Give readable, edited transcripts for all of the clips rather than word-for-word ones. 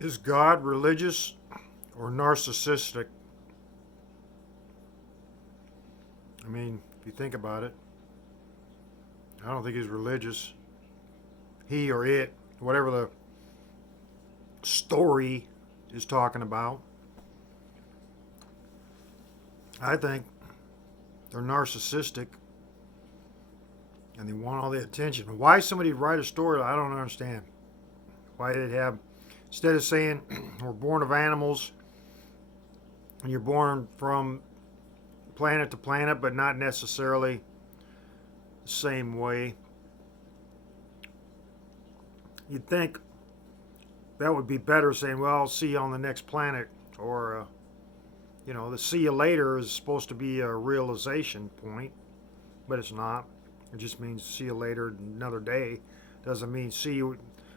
Is God religious or narcissistic? I mean, if you think about it, I don't think he's religious. He or it, whatever the story is talking about, I think they're narcissistic and they want all the attention. Why somebody would write a story, I don't understand. Why they'd have, instead of saying we're born of animals and you're born from planet to planet, but not necessarily the same way, you'd think that would be better saying, well, I'll see you on the next planet. Or, the see you later is supposed to be a realization point, but it's not. It just means see you later another day. Doesn't mean see you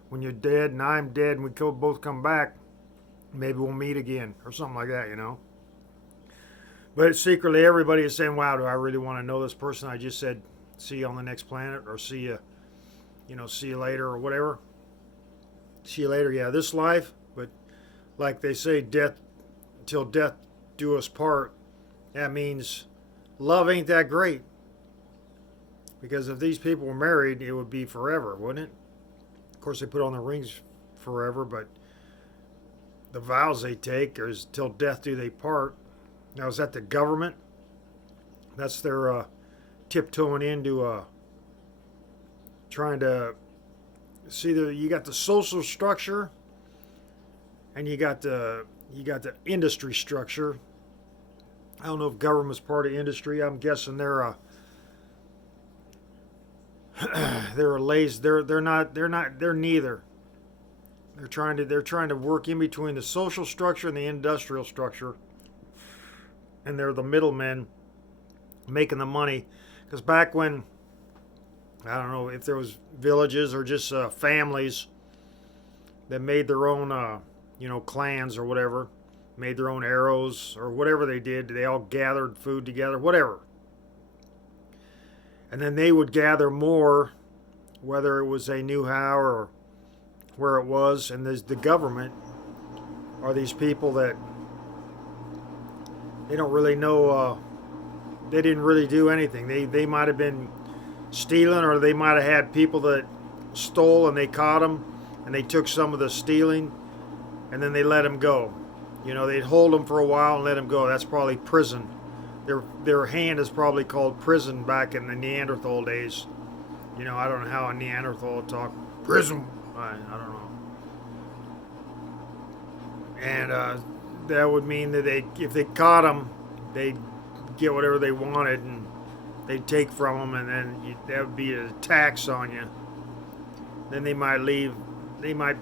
when you're dead and I'm dead and we both come back. Maybe we'll meet again or something like that. But secretly, everybody is saying, wow, do I really want to know this person? I just said, see you on the next planet or see you, see you later or whatever. See you later, yeah, this life, but like they say, death, till death do us part. That means love ain't that great. Because if these people were married, it would be forever, wouldn't it? Of course, they put on the rings forever, but the vows they take is till death do they part. Now, is that the government? That's their tiptoeing into trying to see you got the social structure and you got the industry structure. I don't know if government's part of industry. I'm guessing they're they're lazy. They're not. They're neither. They're trying to work in between the social structure and the industrial structure, and they're the middlemen making the money. Because back when, I don't know if there was villages or just families that made their own, clans or whatever, made their own arrows or whatever they did. They all gathered food together, whatever. And then they would gather more, whether it was they knew how or where it was. And there's the government are these people that they don't really know. They didn't really do anything. They might have been stealing, or they might have had people that stole and they caught them and they took some of the stealing and then they let them go. They'd hold them for a while and let them go. That's probably prison. Their hand is probably called prison back in the Neanderthal days. I don't know how a Neanderthal would talk. Prison. I don't know. And that would mean that if they caught them, they'd get whatever they wanted and they'd take from them, and then that would be a tax on you. Then they might leave. They might,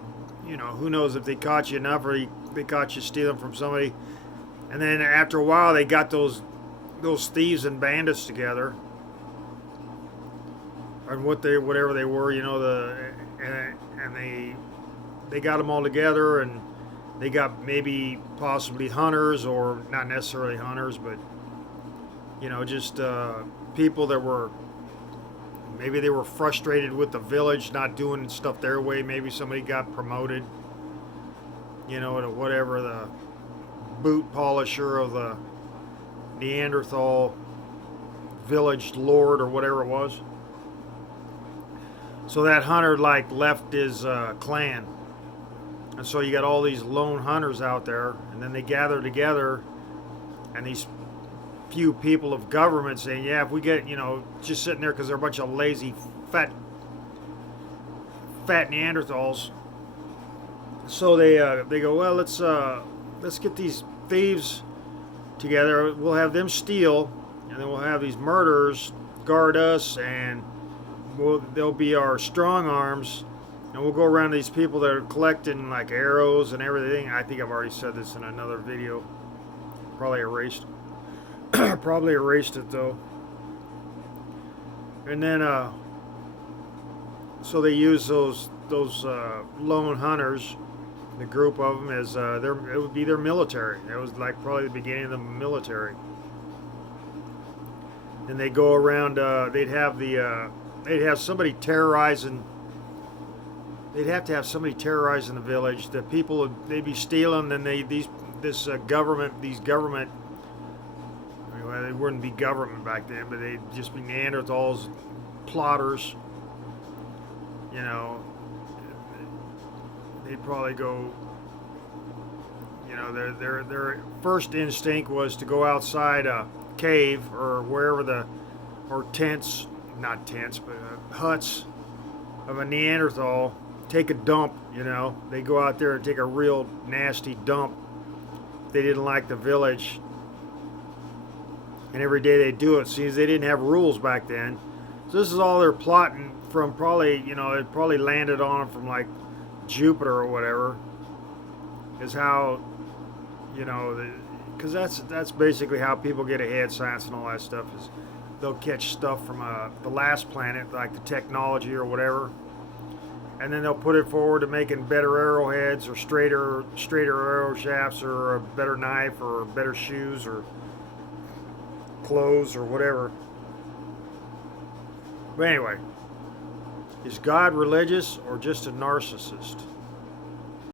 who knows if they caught you enough or they caught you stealing from somebody. And then after a while, they got those thieves and bandits together, and whatever they were, and they got them all together, and they got maybe possibly hunters, or not necessarily hunters, but just people that were, maybe they were frustrated with the village not doing stuff their way. Maybe somebody got promoted, to whatever, the boot polisher of the Neanderthal village lord or whatever it was. So that hunter left his clan, and so you got all these lone hunters out there, and then they gather together, and these few people of government saying, yeah, if we get, just sitting there because they're a bunch of lazy fat Neanderthals. So they go, well, let's get these thieves together. We'll have them steal, and then we'll have these murderers guard us, and they'll be our strong arms, and we'll go around to these people that are collecting arrows and everything. I think I've already said this in another video. Probably erased it though. And then so they use those lone hunters, the group of them, as it would be their military. That was probably the beginning of the military. And they go around. They'd have somebody terrorizing they'd have to have somebody terrorizing the village. The people would they'd be stealing, then these government. Well, they wouldn't be government back then, but they'd just be Neanderthals, plotters. You know, they'd probably go. You know, their first instinct was to go outside a cave or wherever or tents, not tents, but huts of a Neanderthal, take a dump. You know, they go out there and take a real nasty dump. They didn't like the village, and every day they do it. Seems they didn't have rules back then, so this is all they're plotting from. Probably, you know, it probably landed on them from like Jupiter or whatever. Is how, you know, because that's basically how people get ahead. Science and all that stuff is they'll catch stuff from the last planet, like the technology or whatever, and then they'll put it forward to making better arrowheads or straighter arrow shafts or a better knife or better shoes or clothes or whatever. But anyway, is God religious or just a narcissist?